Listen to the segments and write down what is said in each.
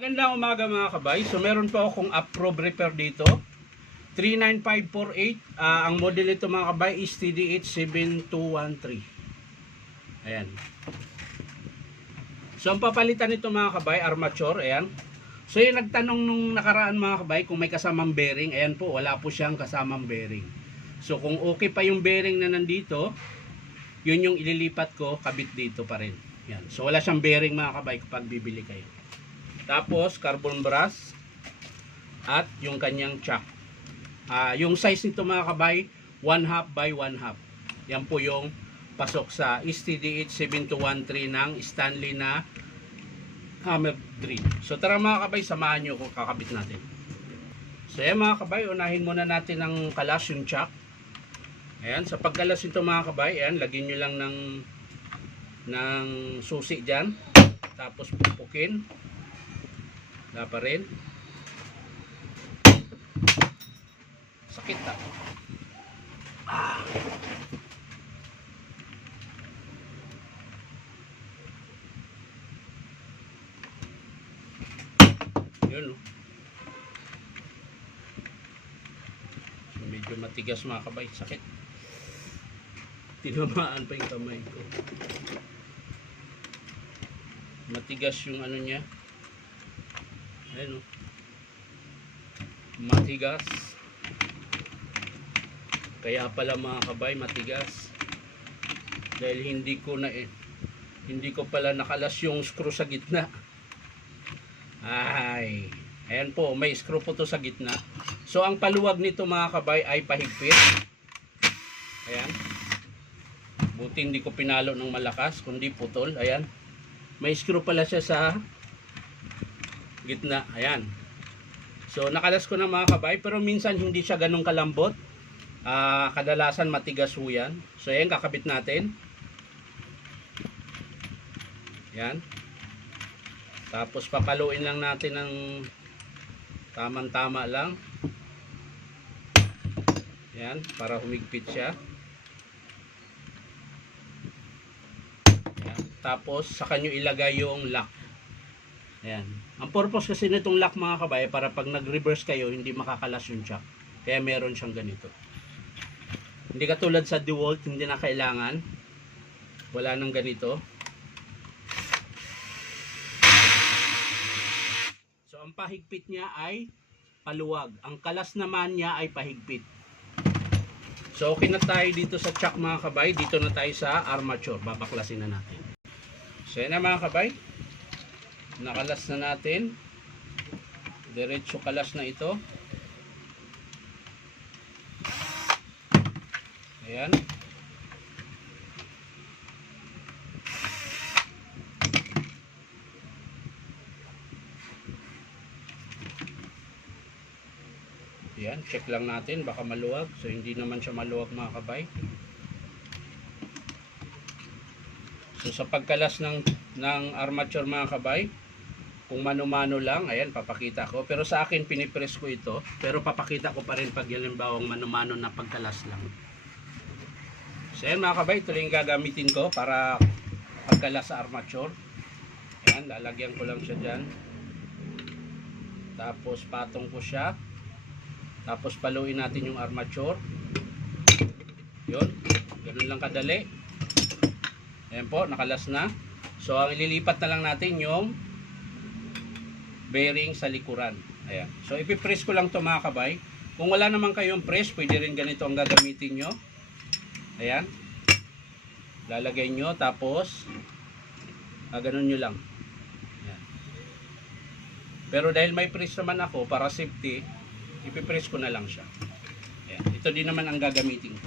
Magandang umaga mga kabay. So meron po akong approved repair dito. 39548. Ang model nito mga kabay is TDH7213. Ayan. So ang papalitan nito mga kabay, armature. Ayan. So yung nagtanong nung nakaraan mga kabay kung may kasamang bearing. Ayan po, wala po siyang kasamang bearing. So kung okay pa yung bearing na nandito, yun yung ililipat ko, kabit dito pa rin. Ayan. So wala siyang bearing mga kabay kapag bibili kayo. Tapos carbon brass at yung kanyang chuck. Yung size nito mga kabay 1/2 by 1/2. Yan po yung pasok sa STDH 7213 ng Stanley na hammer drill. So tara mga kabay, samahan nyo kung kakabit natin. So yan mga kabay, unahin muna natin ng kalas yung chuck. Ayan, sa pagkalas nito mga kabay, ayan, lagyan nyo lang ng susi dyan. Tapos pupukin. Wala pa rin. Sakit na. Yun. So, medyo matigas mga kabay. Sakit. Tinamaan pa yung kamay ko. Matigas yung ano niya. Ayan o. Matigas. Kaya pala mga kabay, matigas. Dahil hindi ko pala nakalas yung screw sa gitna. Ay. Ayan po, may screw po to sa gitna. So ang paluwag nito mga kabay ay pahigpit. Ayan. Buti hindi ko pinalo ng malakas, kundi putol. Ayan. May screw pala siya sa gitna. Ayan. So nakalas ko na mga kabay, pero minsan hindi siya ganun kalambot. Kadalasan matigas ho yan. So ayan, kakabit natin. Ayan. Tapos papaluin lang natin ng tamang-tama lang. Ayan, para humigpit siya. Ayan. Tapos saka nyo ilagay yung lock. Ayan. Ang purpose kasi nitong lock mga kabay, para pag nag-reverse kayo, hindi makakalas yung chuck. Kaya meron siyang ganito. Hindi katulad sa DeWalt, hindi na kailangan. Wala nang ganito. So, ang pahigpit niya ay paluwag. Ang kalas naman niya ay pahigpit. So, okay na tayo dito sa chuck mga kabay. Dito na tayo sa armature. Babaklasin na natin. So, yan na mga kabay. Nakalas na natin. Diretso kalas na ito. Ayan. Ayan, check lang natin baka maluwag. So hindi naman siya maluwag mga kabay. So sa pagkalas ng armature mga kabay, kung mano-mano lang, ayan, papakita ko. Pero sa akin, pinipress ko ito. Pero papakita ko pa rin pag yalimbawang mano-mano na pagkalas lang. So, ayan mga kabay, ito lang yung gagamitin ko para pagkalas sa armature. Ayan, lalagyan ko lang siya dyan. Tapos, patong ko siya. Tapos, paluin natin yung armature. Yun, ganun lang kadali. Ayan po, nakalas na. So, ang ililipat na lang natin yung bearing sa likuran. Ayan. So ipipress ko lang to mga kabay. Kung wala naman kayong press, pwede rin ganito ang gagamitin nyo. Ayan. Lalagay nyo, tapos ganun nyo lang. Ayan. Pero dahil may press naman ako, para safety, ipipress ko na lang siya. Ayan. Ito din naman ang gagamitin ko.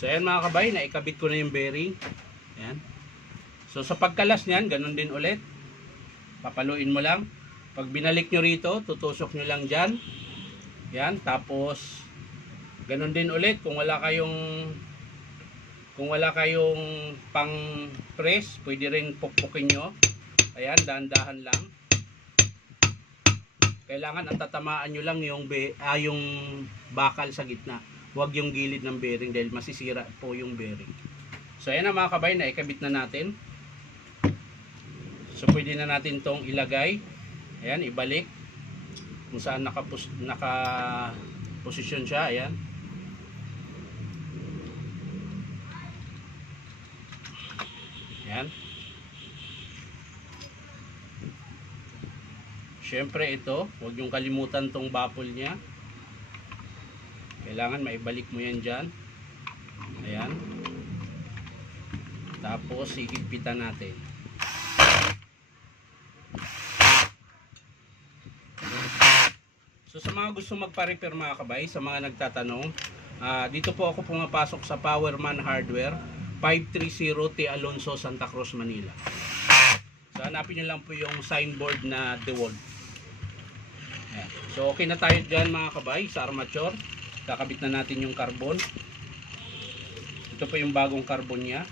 So ayan mga kabay, naikabit ko na yung bearing. Ayan. So sa pagkalas niyan, ganun din ulit. Papaluin mo lang. Pag binalik nyo rito, tutusok nyo lang dyan. Yan. Tapos, ganun din ulit. Kung wala kayong pang press, pwede rin pukpukin nyo. Ayan, dahan-dahan lang. Kailangan ang tatamaan nyo lang yung bakal sa gitna. Huwag yung gilid ng bearing dahil masisira po yung bearing. So, ayan na mga kabay, na ikabit na natin. So So pwede na natin tong ilagay. Ayan, ibalik kung saan naka-posisyon siya. Ayan. Ayan. Siyempre ito, huwag yung kalimutan tong baffle niya. Kailangan maibalik mo yan dyan. Ayan. Tapos higpitan natin. So sa mga gusto magpa-repair mga kabay, sa mga nagtatanong, dito po ako pumapasok sa Powerman Hardware, 530 T. Alonso, Santa Cruz, Manila. So hanapin nyo lang po yung signboard na DeWalt. Ayan. So okay na tayo dyan mga kabay sa armature. Kakabit na natin yung carbon. Ito po yung bagong carbon niya.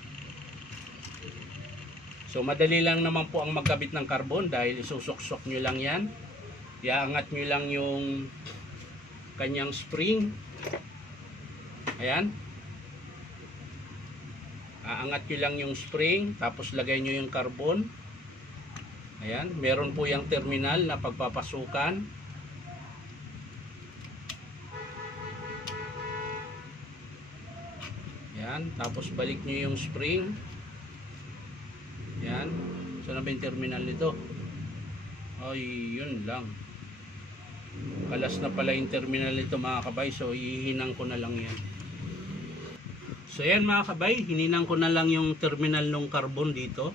So madali lang naman po ang magkabit ng carbon dahil isusok-sok nyo lang yan. Iaangat nyo lang yung kanyang spring. Ayan. Aangat nyo lang yung spring, tapos lagay nyo yung carbon. Ayan, meron po yung terminal na pagpapasukan. Ayan, tapos balik nyo yung spring. Ayan, saan na ba yung terminal nito? Ay, yun lang. Kalas na pala yung terminal nito mga kabay, so ihinang ko na lang yan. So ayan mga kabay, hininang ko na lang yung terminal ng carbon dito.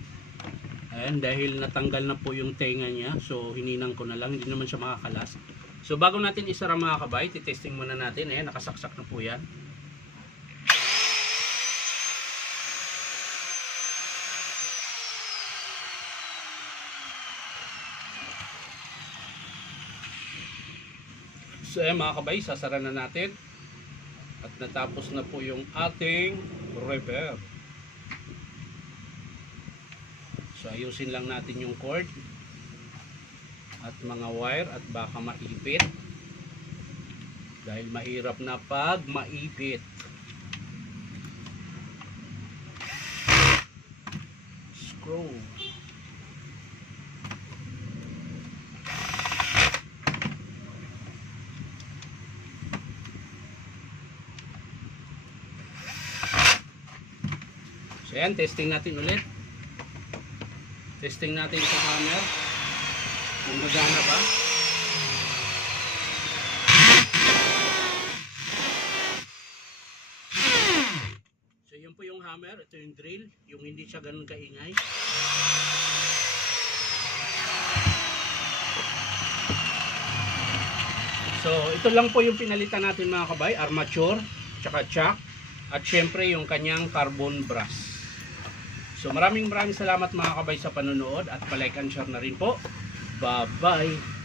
Ayan, dahil natanggal na po yung tenga niya, so hininang ko na lang, hindi naman siya makakalas. So bago natin isara mga kabay, titesting muna natin. Ayan, nakasaksak na po yan. So ayan mga kabay, sasara na natin. At natapos na po yung ating repair. So ayusin lang natin yung cord at mga wire at baka maipit. Dahil mahirap na pag maipit. Screw. So yan, testing natin ulit. Testing natin sa hammer. Kung gagana ba. So yun po yung hammer. Ito yung drill. Yung hindi siya ganun kaingay. So ito lang po yung pinalitan natin mga kabay. Armature, tsaka chuck. At syempre yung kanyang carbon brass. So maraming salamat mga kabay sa panonood at palike and share na rin po. Bye bye.